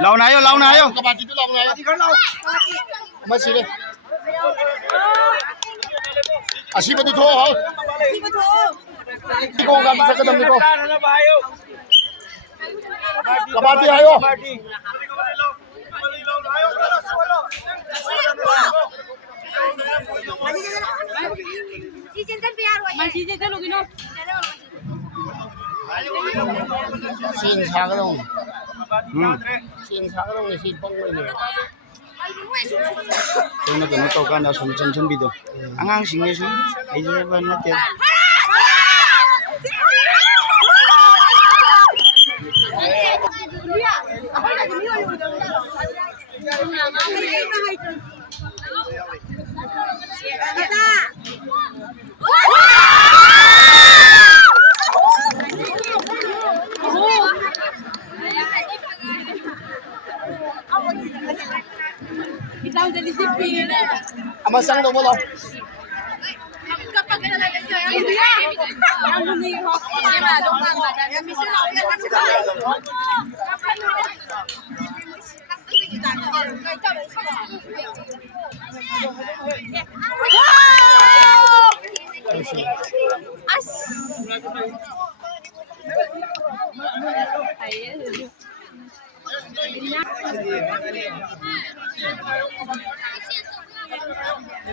Lâu này vô. Các bạn chỉ biết lòng này. Mất xí đi. À xí đi thua hả? Đi cô gặp sẽ cái đâm đi cô. Các bạn đi ayo. Xin sang cái đông. Xin sang cái đông này xin bông này. Kung na ganito ka na sumsan bido. Ang singay sun ay ba natin. Ama sang đâu bao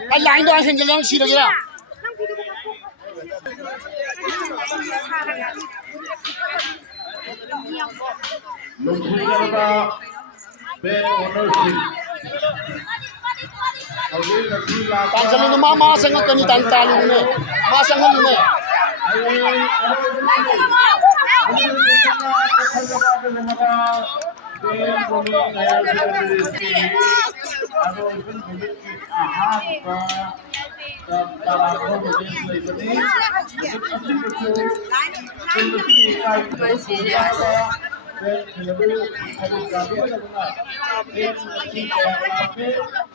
anh lại đó hình như xì được chưa? Tan sa lu mama sa nga kani tan talo ne. Masa nga lu ne.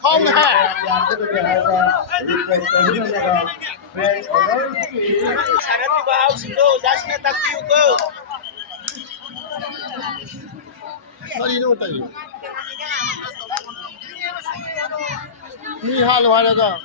Không hả? Nó đi đâu tới? Ni halo halo đó.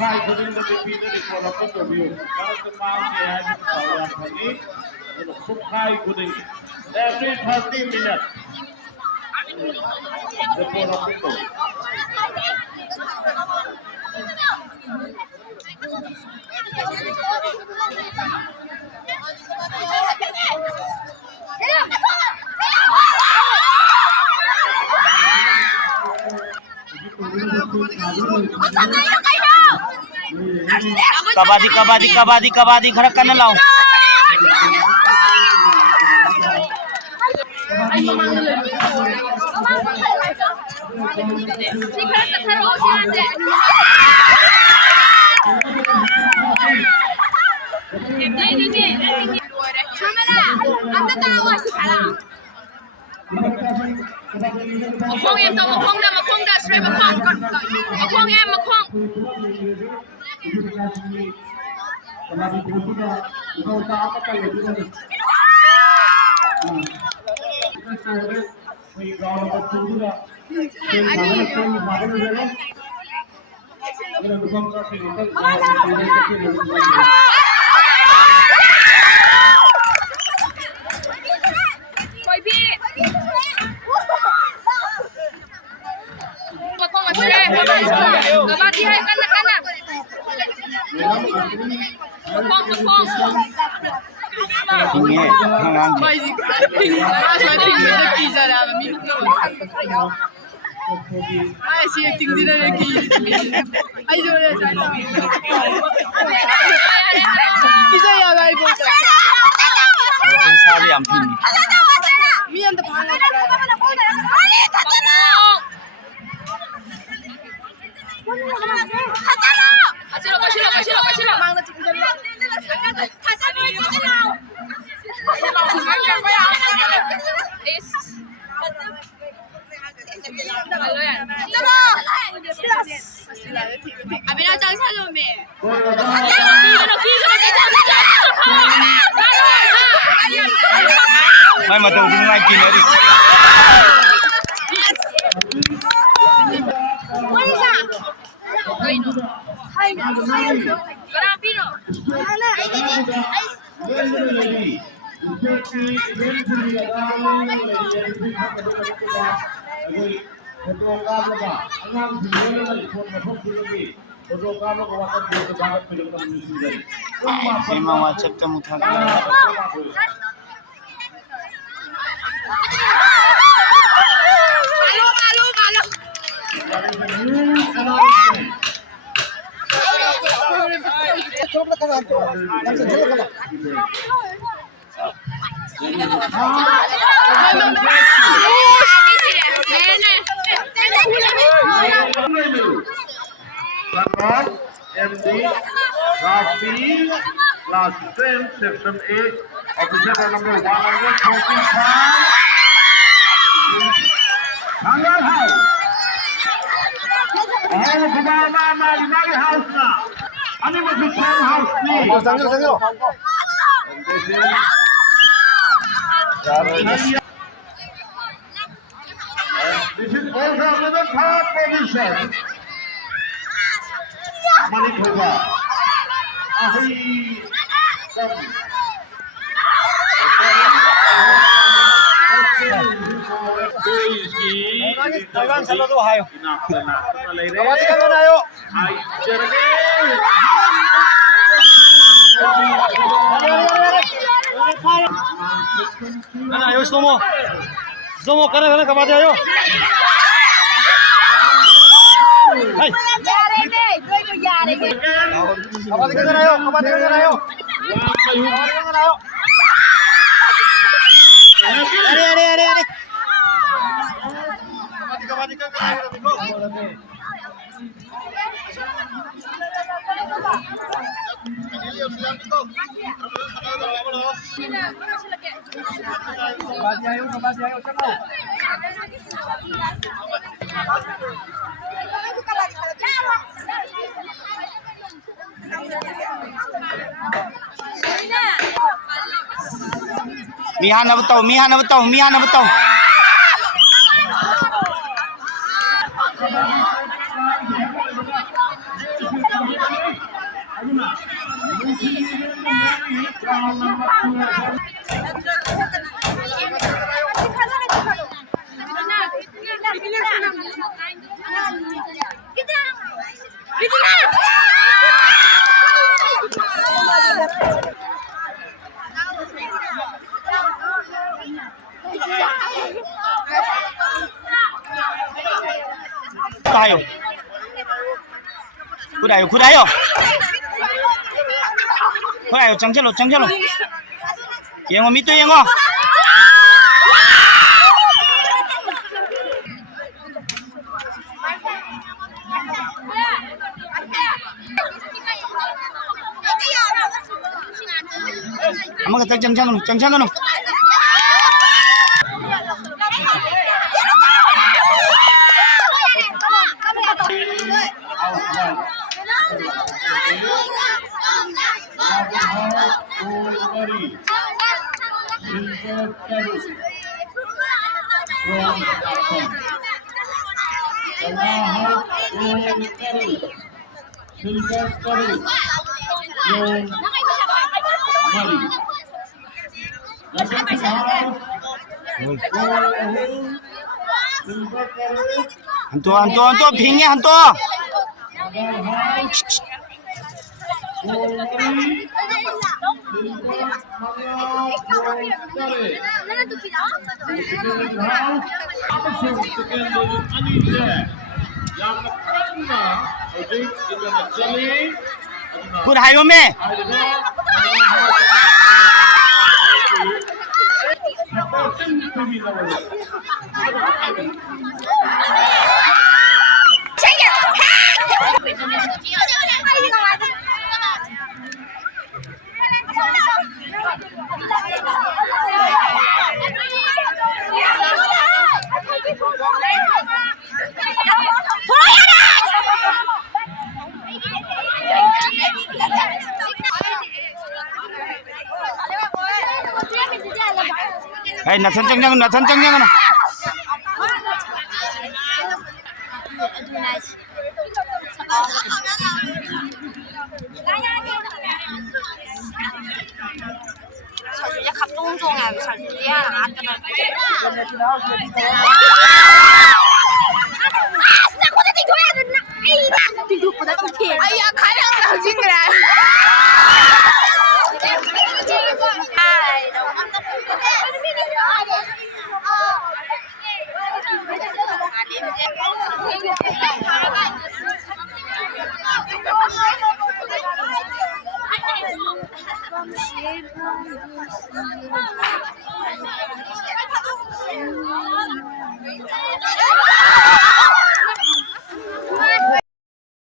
Hai kuning berbeda di kolam petubuh. Kalau temannya hanya saya ini, untuk hai kuning. Every 30 minutes. The kolam petubuh. Kabadi kharakan na lang. một khung em tao một khung đã straight một khung em một khung quayพี่một khung ở straight rồi ba đi hay cân nè một khung Hình nghe hàng hàng mày bình ai nói bình mới được kỳ giờ là mình ai xí tính đi đây kỳ ai rồi đây trái tao kỳ giờ ya gai bo sao đi làm phim mi ăn tập hàng 가시러 망나 지금 아비라 장 살로메 mai mà từ hôm nay kín nữa đi emang wajib temu tangga MD, Class B, Class 10, Section 8, Officer number 125. Hangar House. Oh, kumama house na. Ano mo si house ni? Sangyo. This is also the third position. Manitoba. Dagan saludo hayo. Kawati ka na yo. Ay, Ana ayo slomo. Slomo kana kabate ayo. Hai. Kabate ka na yo. Are. Kabate ka na yo. Mihan na betul. 구다요. 정철로. 영어 밑도 영어. 한번 정찬으로. Jamaah Gold Medal Silver Medal Yung Mari Nasib Pahal Gold Silver Medal 很多很多很多，平也很多。 Agarhal Gold Mari Silver Medal Langsung dengan Anida yang karena udah kita menjadi 过来还有没？ 哎，那成正那成正正了。 사실 갑종종에 잘 이해하는 안 되는. 진짜 고대도 줘야 된다. 아이가 뒤도보다 좀 티. 아야 가량 나오진 그래. 아이 너무 깜짝이야.